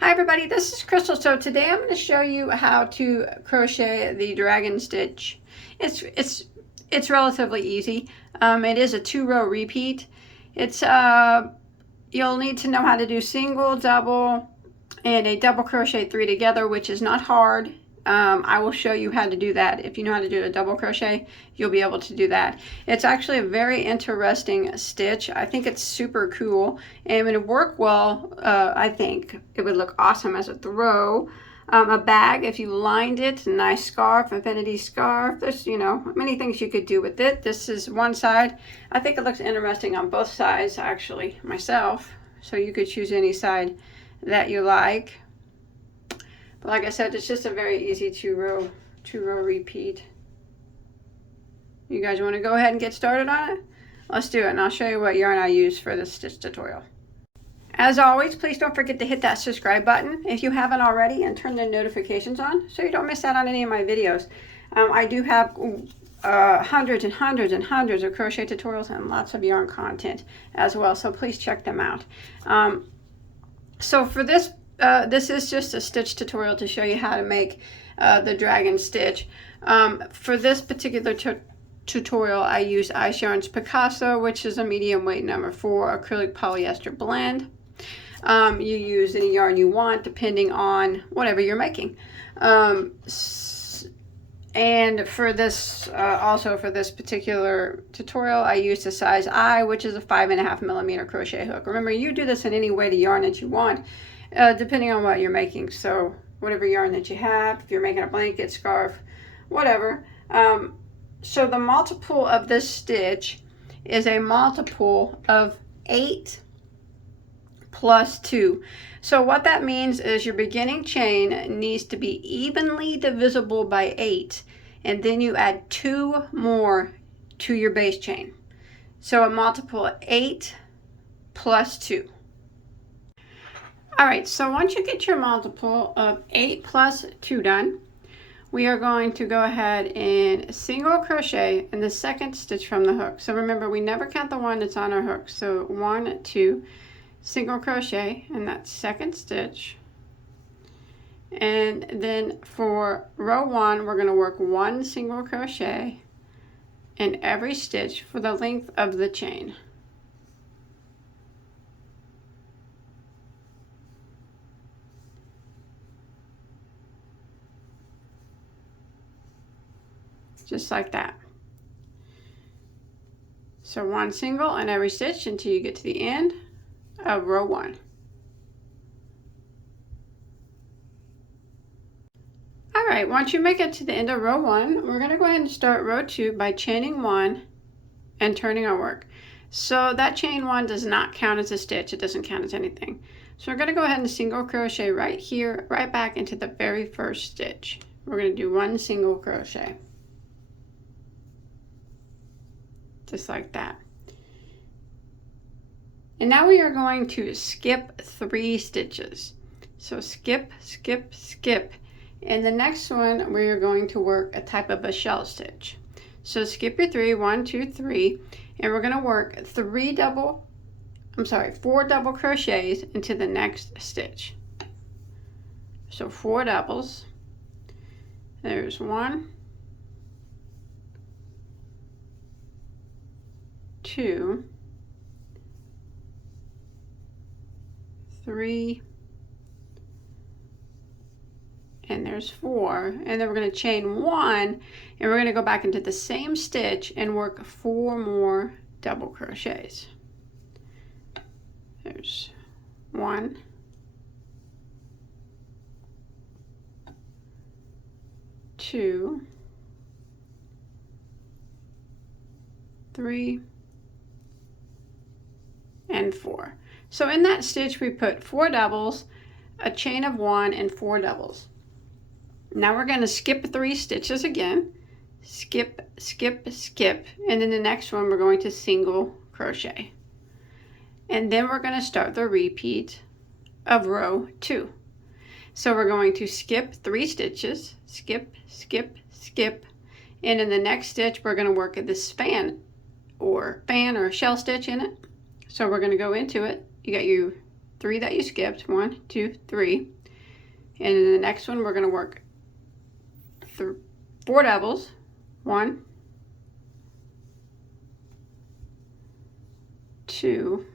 Hi everybody, this is Crystal. So today I'm going to show you how to crochet the dragon stitch. It's relatively easy. It is a 2-row repeat. It's you'll need to know how to do single, double, and a double crochet 3 together, which is not hard. I will show you how to do that. If you know how to do a double crochet, you'll be able to do that. It's actually a very interesting stitch. I think it's super cool, and it would work well. I think it would look awesome as a throw. A bag, if you lined it, a nice scarf, infinity scarf. There's, many things you could do with it. This is one side. I think it looks interesting on both sides, actually, myself. So you could choose any side that you like. But like I said, it's just a very easy two-row repeat. You guys want to go ahead and get started on it? Let's do it, and I'll show you what yarn I use for this stitch tutorial. As always, please don't forget to hit that subscribe button if you haven't already, and turn the notifications on so you don't miss out on any of my videos. I do have hundreds and hundreds and hundreds of crochet tutorials and lots of yarn content as well, so please check them out. So for this is just a stitch tutorial to show you how to make the dragon stitch. For this particular tutorial, I use Ice Yarns Picasso, which is a medium weight number 4 acrylic polyester blend. You use any yarn you want depending on whatever you're making. And for this, also for this particular tutorial, I used a size I, which is a 5.5mm crochet hook. Remember, you do this in any weight of yarn that you want, depending on what you're making. So whatever yarn that you have, if you're making a blanket, scarf, whatever. So the multiple of this stitch is a multiple of 8 plus 2. So what that means is your beginning chain needs to be evenly divisible by 8, and then you add 2 more to your base chain. So a multiple of 8 plus 2. All right, so once you get your multiple of 8 plus 2 done, we are going to go ahead and single crochet in the second stitch from the hook. So remember, we never count the one that's on our hook. So 1, 2, single crochet in that second stitch. And then for row 1, we're going to work 1 single crochet in every stitch for the length of the chain. Just like that. So 1 single in every stitch until you get to the end of row 1. All right, once you make it to the end of row 1, we're going to go ahead and start row 2 by chaining 1 and turning our work. So that chain 1 does not count as a stitch. It doesn't count as anything. So we're going to go ahead and single crochet right here, right back into the very first stitch. We're going to do 1 single crochet. Just like that. And now we are going to skip 3 stitches. So skip, skip, skip. And the next one, we are going to work a type of a shell stitch. So skip your 3, 1, 2, 3, and we're going to work 4 double crochets into the next stitch. So 4 doubles. There's 1, 2, 3, and there's 4, and then we're going to chain 1, and we're going to go back into the same stitch and work 4 more double crochets. There's 1, 2, 3, and 4. So in that stitch we put 4 doubles, a chain of 1, and 4 doubles. Now we're going to skip 3 stitches again. Skip, skip, skip, and then the next one we're going to single crochet. And then we're going to start the repeat of row 2. So we're going to skip 3 stitches, skip, skip, skip, and in the next stitch we're going to work this fan or shell stitch in it. So we're going to go into it. You got your 3 that you skipped, 1, 2, 3. And in the next one, we're going to work 4 doubles, 1, 2,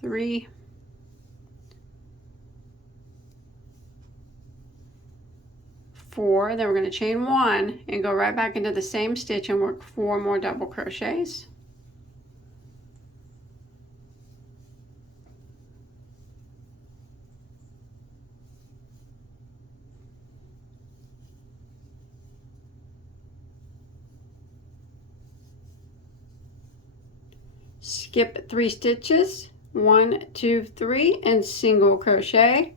3, 4. Then we're going to chain 1 and go right back into the same stitch and work 4 more double crochets. Skip 3 stitches, 1, 2, 3, and single crochet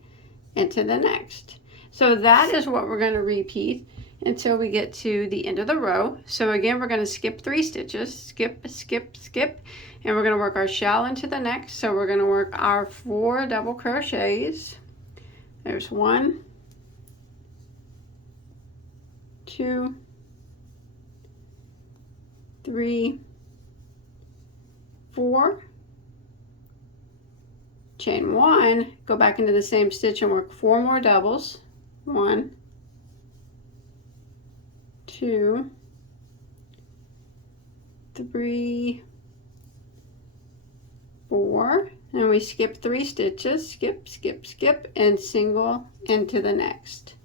into the next. So that is what we're going to repeat until we get to the end of the row. So again, we're going to skip 3 stitches, skip, skip, skip, and we're going to work our shell into the next. So we're going to work our 4 double crochets. There's 1, 2, 3, 4, chain 1, go back into the same stitch and work 4 more doubles. 1, 2, 3, 4, and we skip 3 stitches, skip, skip, skip, and single into the next.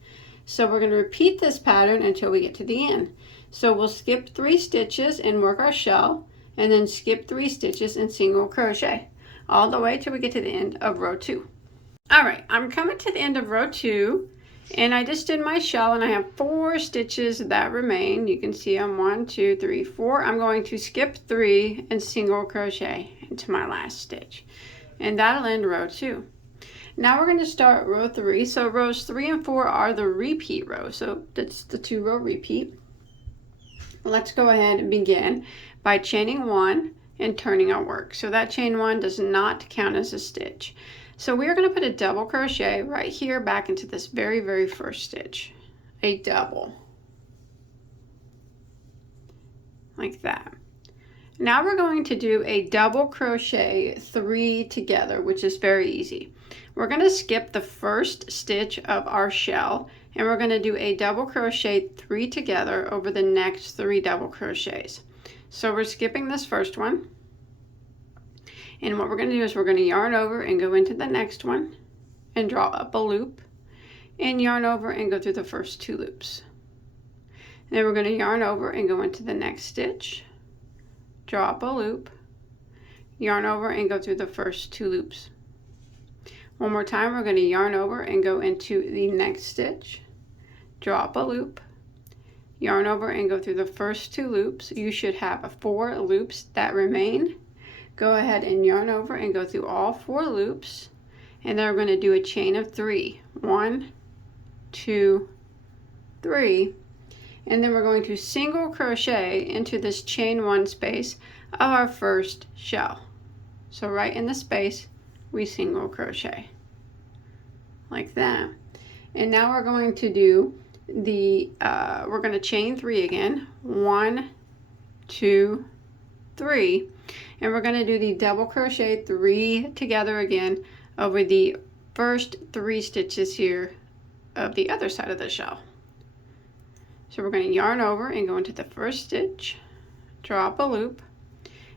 So we're going to repeat this pattern until we get to the end. So we'll skip 3 stitches and work our shell, and then skip 3 stitches and single crochet all the way till we get to the end of row 2. All right, I'm coming to the end of row 2, and I just did my shell, and I have 4 stitches that remain. You can see I'm 1, 2, 3, 4. I'm going to skip 3 and single crochet into my last stitch, and that'll end row 2. Now we're going to start row 3. So rows 3 and 4 are the repeat rows, so that's the 2-row repeat. Let's go ahead and begin by chaining 1 and turning our work. So that chain 1 does not count as a stitch. So we are going to put a double crochet right here back into this very, very first stitch. A double. Like that. Now we're going to do a double crochet 3 together, which is very easy. We're going to skip the first stitch of our shell, and we're going to do a double crochet 3 together over the next 3 double crochets. So we're skipping this first one, and what we're going to do is we're going to yarn over and go into the next one and draw up a loop, and yarn over and go through the first 2 loops. And then we're going to yarn over and go into the next stitch, draw up a loop, yarn over and go through the first 2 loops. One more time, we're going to yarn over and go into the next stitch, draw up a loop, yarn over and go through the first 2 loops. You should have 4 loops that remain. Go ahead and yarn over and go through all 4 loops, and then we're going to do a chain of 3. 1, 2, 3, and then we're going to single crochet into this chain 1 space of our first shell. So right in the space, we single crochet like that. And now we're going to do the we're going to chain 3 again. 1, 2, 3, and we're going to do the double crochet 3 together again over the first 3 stitches here of the other side of the shell. So we're going to yarn over and go into the first stitch, draw up a loop,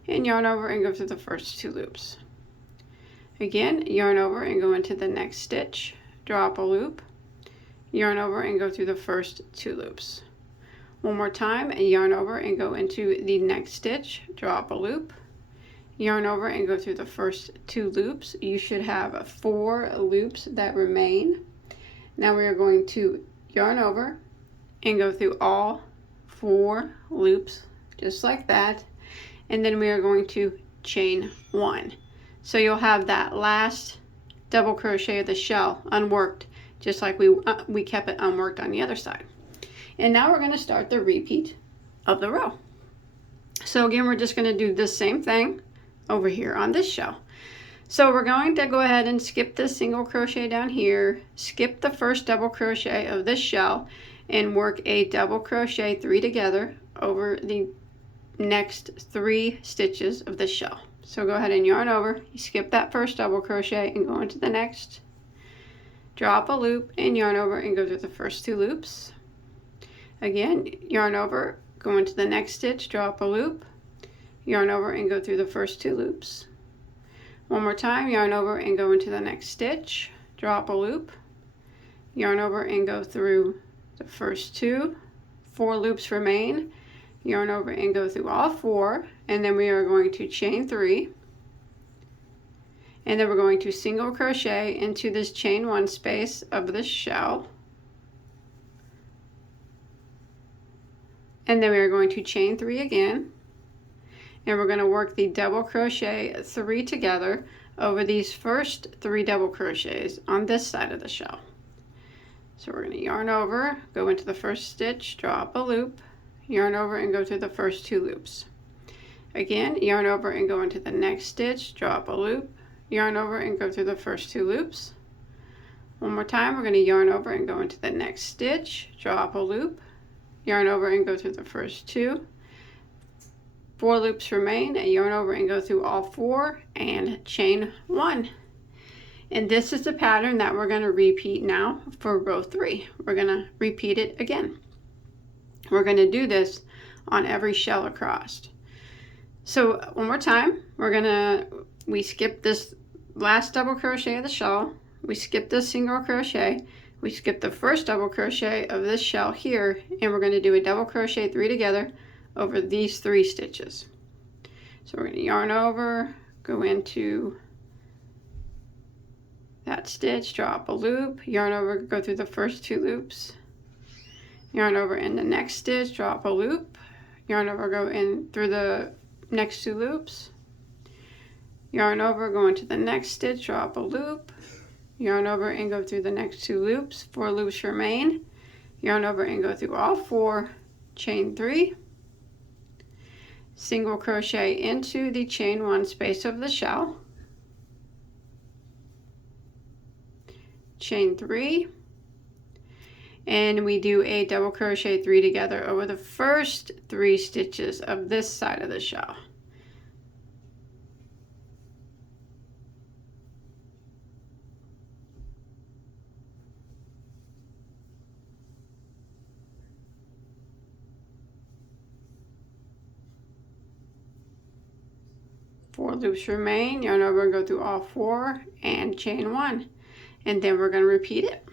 and yarn over and go through the first 2 loops. Again, yarn over and go into the next stitch, draw up a loop, yarn over and go through the first 2 loops. One more time, and yarn over and go into the next stitch, draw up a loop, yarn over and go through the first 2 loops. You should have 4 loops that remain. Now we are going to yarn over and go through all 4 loops just like that, and then we are going to chain 1. So you'll have that last double crochet of the shell unworked, just like we kept it unworked on the other side. And now we're going to start the repeat of the row. So again, we're just going to do the same thing over here on this shell. So we're going to go ahead and skip this single crochet down here, skip the first double crochet of this shell, and work a double crochet 3 together over the next 3 stitches of the shell. So go ahead and yarn over, you skip that first double crochet and go into the next, drop a loop and yarn over and go through the first 2 loops. Again, yarn over, go into the next stitch, drop a loop, yarn over and go through the first 2 loops. One more time, yarn over and go into the next stitch, drop a loop, yarn over and go through the first 2, 4 loops remain, yarn over and go through all 4, and then we are going to chain 3, and then we're going to single crochet into this chain 1 space of the shell, and then we are going to chain 3 again, and we're going to work the double crochet 3 together over these first 3 double crochets on this side of the shell. So we're going to yarn over, go into the first stitch, drop a loop, yarn over and go through the first 2 loops. Again, yarn over and go into the next stitch, drop a loop, yarn over and go through the first 2 loops. One more time, we're going to yarn over and go into the next stitch, drop a loop, yarn over and go through the first 2. 4 loops remain, and yarn over and go through all 4 and chain 1. And this is the pattern that we're going to repeat now for row 3. We're going to repeat it again. We're going to do this on every shell across. So one more time, we skip this last double crochet of the shell, we skip this single crochet, we skip the first double crochet of this shell here, and we're going to do a double crochet 3 together over these 3 stitches. So we're going to yarn over, go into that stitch, drop a loop, yarn over, go through the first 2 loops, yarn over in the next stitch, drop a loop, yarn over, go in through the next 2 loops, yarn over, go into the next stitch, drop a loop, yarn over and go through the next 2 loops, 4 loops remain, yarn over and go through all 4, chain 3, single crochet into the chain 1 space of the shell, chain 3, and we do a double crochet 3 together over the first 3 stitches of this side of the shell. Four loops remain, yarn over and go through all 4 and chain 1, and then we're going to repeat it.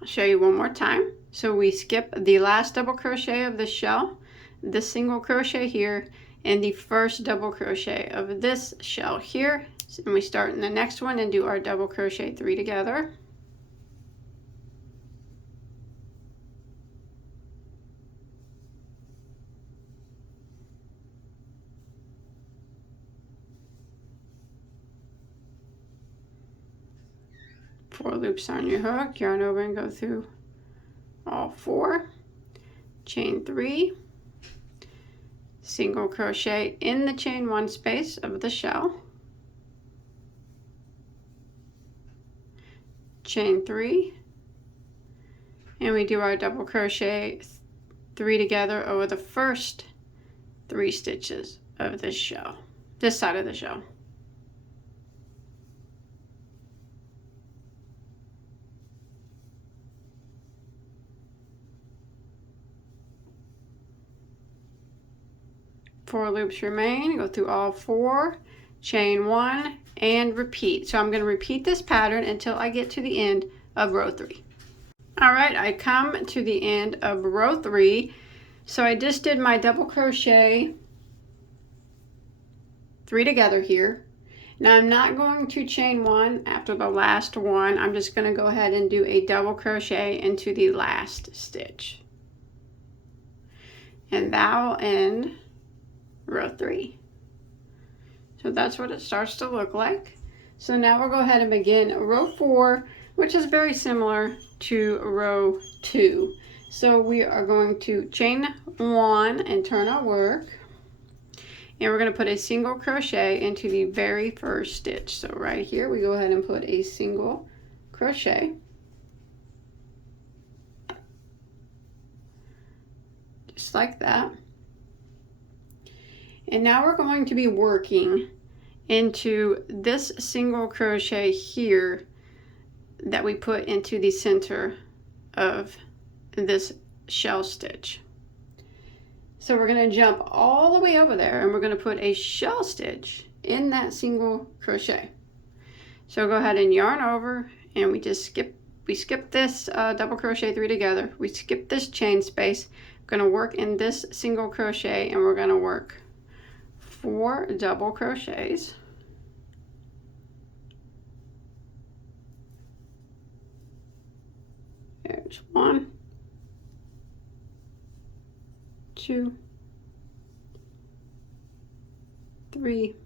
I'll show you one more time. So we skip the last double crochet of the shell, the single crochet here, and the first double crochet of this shell here, and we start in the next one and do our double crochet 3 together. Four loops on your hook, yarn over and go through all 4, chain 3, single crochet in the chain 1 space of the shell, chain 3, and we do our double crochet 3 together over the first 3 stitches of this shell, this side of the shell. Four loops remain, go through all 4, chain 1, and repeat. So I'm going to repeat this pattern until I get to the end of row 3. Alright, I come to the end of row 3. So I just did my double crochet 3 together here. Now I'm not going to chain 1 after the last one. I'm just going to go ahead and do a double crochet into the last stitch. And that will end row 3. So that's what it starts to look like. So now we'll go ahead and begin row 4, which is very similar to row 2. So we are going to chain 1 and turn our work, and we're going to put a single crochet into the very first stitch. So right here we go ahead and put a single crochet, just like that. And now we're going to be working into this single crochet here that we put into the center of this shell stitch. So we're going to jump all the way over there and we're going to put a shell stitch in that single crochet. So go ahead and yarn over, and we skip this double crochet 3 together. We skip this chain space. We're going to work in this single crochet, and we're going to work 4 double crochets. There's 1, 2, 3,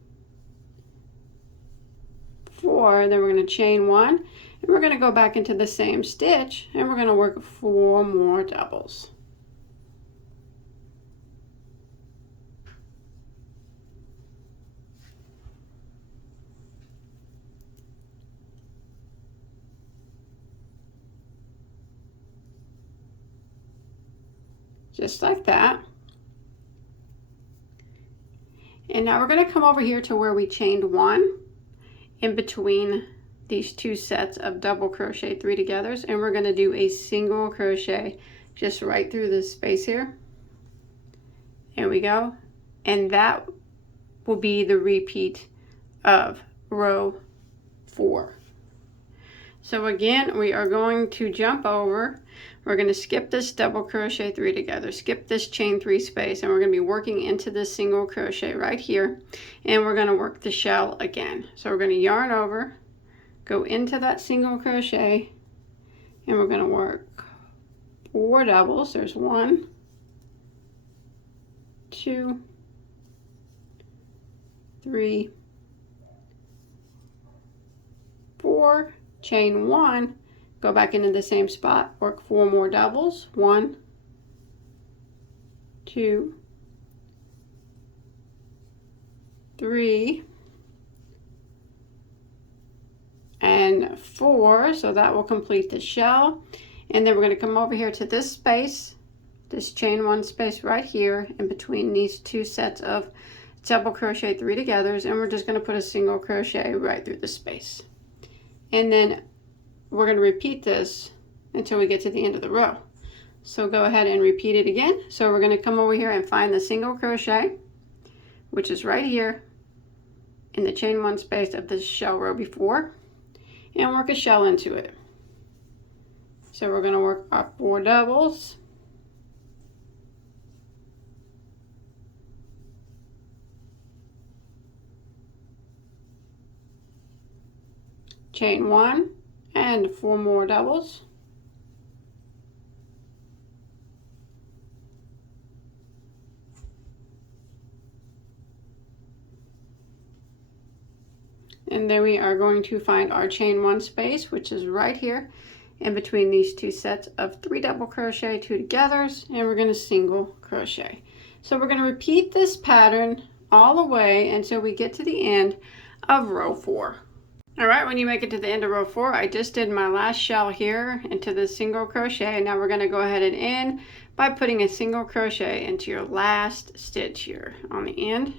4. Then we're going to chain 1, and we're going to go back into the same stitch, and we're going to work 4 more doubles. Just like that. And now we're going to come over here to where we chained 1 in between these 2 sets of double crochet 3 togethers, and we're going to do a single crochet just right through this space here. There we go. And that will be the repeat of row 4. So again, we are going to jump over. We're going to skip this double crochet 3 together, skip this chain 3 space, and we're going to be working into this single crochet right here, and we're going to work the shell again. So we're going to yarn over, go into that single crochet, and we're going to work 4 doubles. There's 1, 2, 3, 4, chain 1, go back into the same spot, work 4 more doubles. 1, 2, 3, and 4. So that will complete the shell. And then we're going to come over here to this space, this chain 1 space right here in between these 2 sets of double crochet 3 togethers, and we're just going to put a single crochet right through the space. And then we're going to repeat this until we get to the end of the row. So go ahead and repeat it again. So we're going to come over here and find the single crochet, which is right here in the chain 1 space of this shell row before, and work a shell into it. So we're going to work our 4 doubles, chain 1, and 4 more doubles, and then we are going to find our chain 1 space, which is right here in between these 2 sets of 3 double crochet 2 togethers, and we're going to single crochet. So we're going to repeat this pattern all the way until we get to the end of row 4. All right, when you make it to the end of row 4, I just did my last shell here into the single crochet. Now we're going to go ahead and end by putting a single crochet into your last stitch here on the end,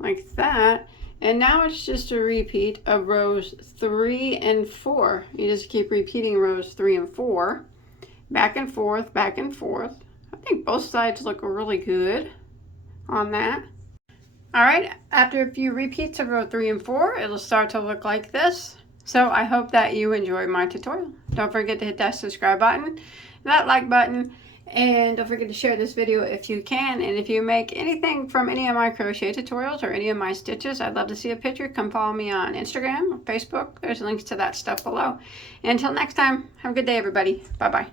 like that. And now it's just a repeat of rows 3 and 4. You just keep repeating rows 3 and 4, back and forth, back and forth. I think both sides look really good on that. All right, after a few repeats of row 3 and 4, it'll start to look like this. So I hope that you enjoyed my tutorial. Don't forget to hit that subscribe button, that like button, and don't forget to share this video if you can. And if you make anything from any of my crochet tutorials or any of my stitches, I'd love to see a picture. Come follow me on Instagram or Facebook. There's links to that stuff below. Until next time, have a good day, everybody. Bye-bye.